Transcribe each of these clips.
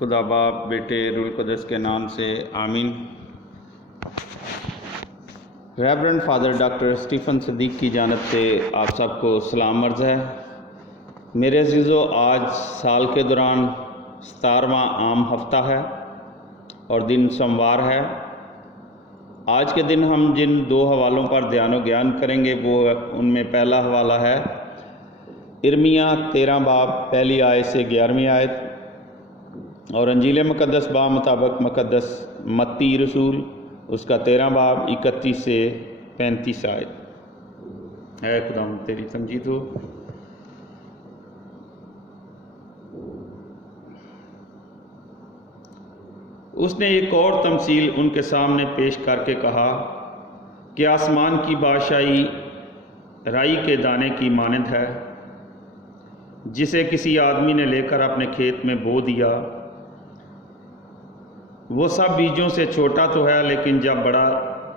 खुदा बाप बेटे रूल कुदस के नाम से आमीन। Reverend father doctor Stephen Sadiq की जानब से आप सबको सलाम अर्ज़ है। मेरे अज़ीज़ों, आज साल के दौरान 17वां आम हफ्ता है और दिन सोमवार है। आज के दिन हम जिन दो हवालों पर ध्यान ज्ञान करेंगे वो उनमें पहला हवाला है इर्मिया 13 बाब पहली आयत से 11वीं आयत और अंजील मुक़द्दस बा मुताबिक मुक़द्दस मत्ती रसूल उसका 13 बाब 31 से 35 आयत। है खुदा तेरी तमजीद हो। उसने एक और तमसील उनके सामने पेश करके कहा कि आसमान की बादशाही राई के दाने की मानंद है, जिसे किसी आदमी ने लेकर अपने खेत में बो दिया। वो सब बीजों से छोटा तो है, लेकिन जब बड़ा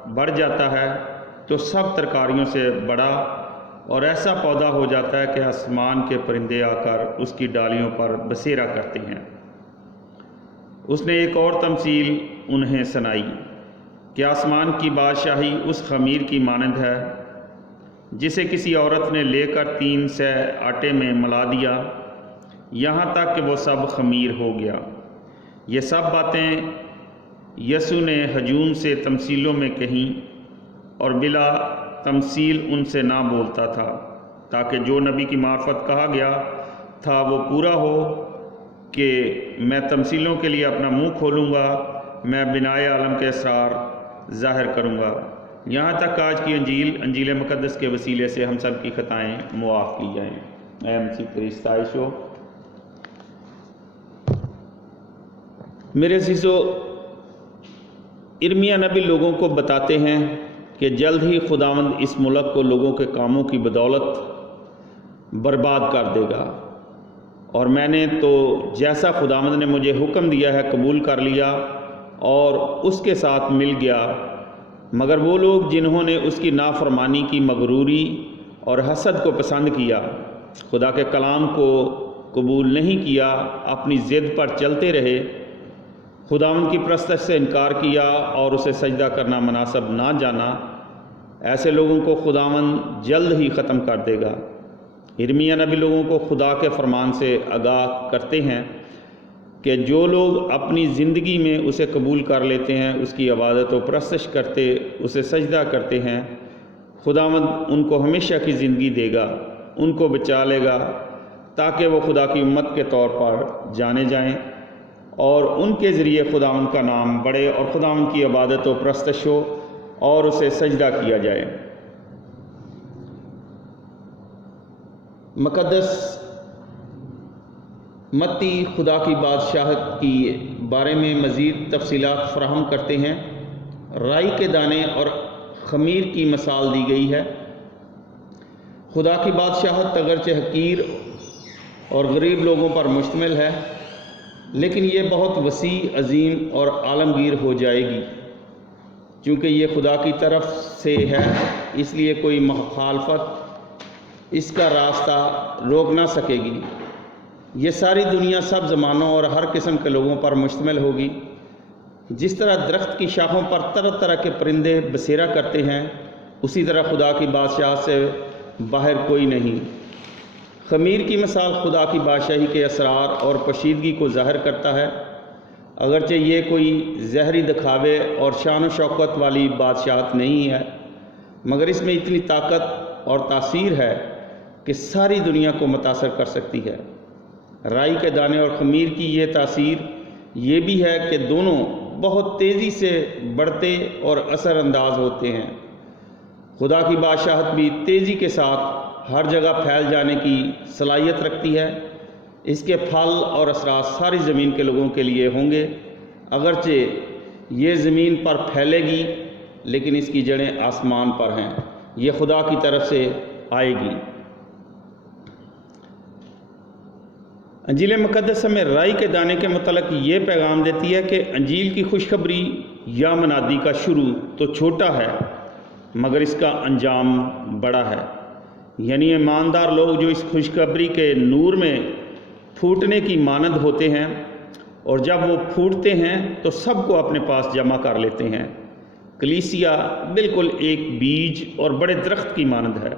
बढ़ जाता है तो सब तरकारियों से बड़ा और ऐसा पौधा हो जाता है कि आसमान के परिंदे आकर उसकी डालियों पर बसेरा करते हैं। उसने एक और तमसील उन्हें सुनाई कि आसमान की बादशाही उस खमीर की मानंद है, जिसे किसी औरत ने लेकर 3 सै आटे में मिला दिया, यहाँ तक कि वो सब खमीर हो गया। ये सब बातें यसु ने हजूम से तमसीलों में कहीं और बिला तमसील उनसे ना बोलता था, ताकि जो नबी की मार्फत कहा गया था वो पूरा हो कि मैं तमसीलों के लिए अपना मुंह खोलूँगा, मैं बिनाए आलम के असरार ज़ाहिर करूँगा। यहाँ तक आज की अंजील मुक़द्दस के वसीले से हम सब की ख़ताएँ मुआफ़ की जाएँ। ऐ मसीह तेरी सताइश हो। मेरे अज़ीज़ों, इर्मिया नबी लोगों को बताते हैं कि जल्द ही खुदावंद इस मुल्क को लोगों के कामों की बदौलत बर्बाद कर देगा, और मैंने तो जैसा खुदावंद ने मुझे हुक्म दिया है कबूल कर लिया और उसके साथ मिल गया। मगर वो लोग जिन्होंने उसकी नाफरमानी की, मगरूरी और हसद को पसंद किया, खुदा के कलाम को कबूल नहीं किया, अपनी ज़िद पर चलते रहे, खुदावंद की परस्तश से इनकार किया और उसे सजदा करना मुनासिब ना जाना, ऐसे लोगों को खुदावंद जल्द ही ख़त्म कर देगा। इर्मिया नबी लोगों को खुदा के फरमान से आगाह करते हैं कि जो लोग अपनी ज़िंदगी में उसे कबूल कर लेते हैं, उसकी इबादत और परस्तश करते, उसे सजदा करते हैं, खुदावंद उनको हमेशा की ज़िंदगी देगा, उनको बचा लेगा, ताकि वो खुदा की उम्मत के तौर पर जाने जाएं और उनके ज़रिए खुदावंद का नाम बढ़े और खुदावंद की इबादत और परस्तश हो और उसे सजदा किया जाए। मुक़द्दस मत्ती खुदा की बादशाहत की बारे में मज़ीद तफसीलात फराहम करते हैं। राई के दाने और खमीर की मिसाल दी गई है। खुदा की बादशाहत अगरचे हकीर और गरीब लोगों पर मुश्तमिल है, लेकिन ये बहुत वसी, अजीम और आलमगीर हो जाएगी। चूँकि ये खुदा की तरफ से है, इसलिए कोई मुखालफत इसका रास्ता रोक ना सकेगी। ये सारी दुनिया सब ज़मानों और हर किस्म के लोगों पर मुश्तमिल होगी। जिस तरह दरख्त की शाखों पर तरह तरह के परिंदे बसेरा करते हैं, उसी तरह खुदा की बादशाह से बाहर कोई नहीं। खमीर की मिसाल खुदा की बादशाही के असरार और पोशीदगी को ज़ाहिर करता है। अगरचे ये कोई ज़हरी दिखावे और शान व शौकत वाली बादशाहत नहीं है, मगर इसमें इतनी ताकत और तासीर है कि सारी दुनिया को मुतासर कर सकती है। राई के दाने और खमीर की ये तासीर ये भी है कि दोनों बहुत तेज़ी से बढ़ते और असरअंदाज होते हैं। खुदा की बादशाहत भी तेज़ी के साथ हर जगह फैल जाने की सलाहियत रखती है। इसके फल और असरात सारी ज़मीन के लोगों के लिए होंगे। अगरचे ये ज़मीन पर फैलेगी, लेकिन इसकी जड़ें आसमान पर हैं। ये खुदा की तरफ से आएगी। अंजील मुक़द्दस में राई के दाने के मुतल्लिक़ ये पैगाम देती है कि अंजील की खुशखबरी या मनादी का शुरू तो छोटा है, मगर इसका अंजाम बड़ा है। यानी ईमानदार लोग जो इस खुशखबरी के नूर में फूटने की मानंद होते हैं, اور جب وہ پھوٹتے ہیں تو سب کو اپنے پاس جمع کر لیتے ہیں۔ کلیسیا بالکل ایک بیج اور بڑے درخت کی مانند ہے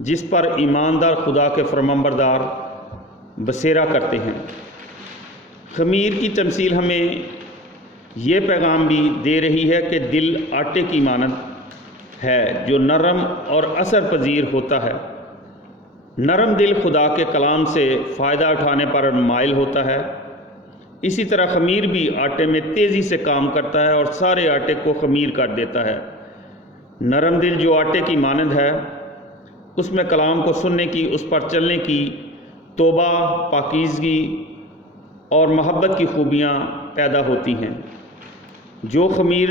جس پر ایماندار خدا کے فرمانبردار بسیرا کرتے ہیں۔ خمیر کی تمثیل ہمیں یہ پیغام بھی دے رہی ہے کہ دل آٹے کی مانند ہے جو نرم اور اثر پذیر ہوتا ہے۔ نرم دل خدا کے کلام سے فائدہ اٹھانے پر مائل ہوتا ہے۔ اسی طرح خمیر بھی آٹے میں تیزی سے کام کرتا ہے اور سارے آٹے کو خمیر کر دیتا ہے۔ نرم دل جو آٹے کی مانند ہے، اس میں کلام کو سننے کی، اس پر چلنے کی توبہ، پاکیزگی اور محبت کی خوبیاں پیدا ہوتی ہیں۔ جو خمیر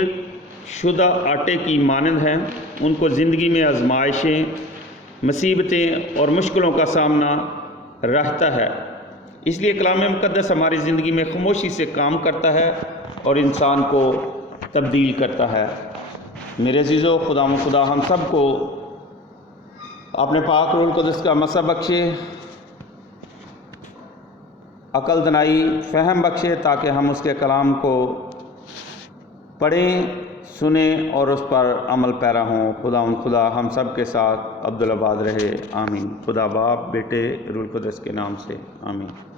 شدہ آٹے کی مانند ہیں ان کو زندگی میں آزمائشیں، مصیبتیں اور مشکلوں کا سامنا رہتا ہے۔ اس لیے کلام مقدس ہماری زندگی میں خاموشی سے کام کرتا ہے اور انسان کو تبدیل کرتا ہے۔ میرے عزیزو، خدا ہم سب کو اپنے پاک روح القدس کا مسح بخشے، عقل دانائی، فہم بخشے تاکہ ہم اس کے کلام کو پڑھیں، سنیں اور اس پر عمل پیرا ہوں۔ خدا ہم سب کے ساتھ عبدالآباد رہے، آمین۔ خدا باپ، بیٹے، روح القدس کے نام سے، آمین۔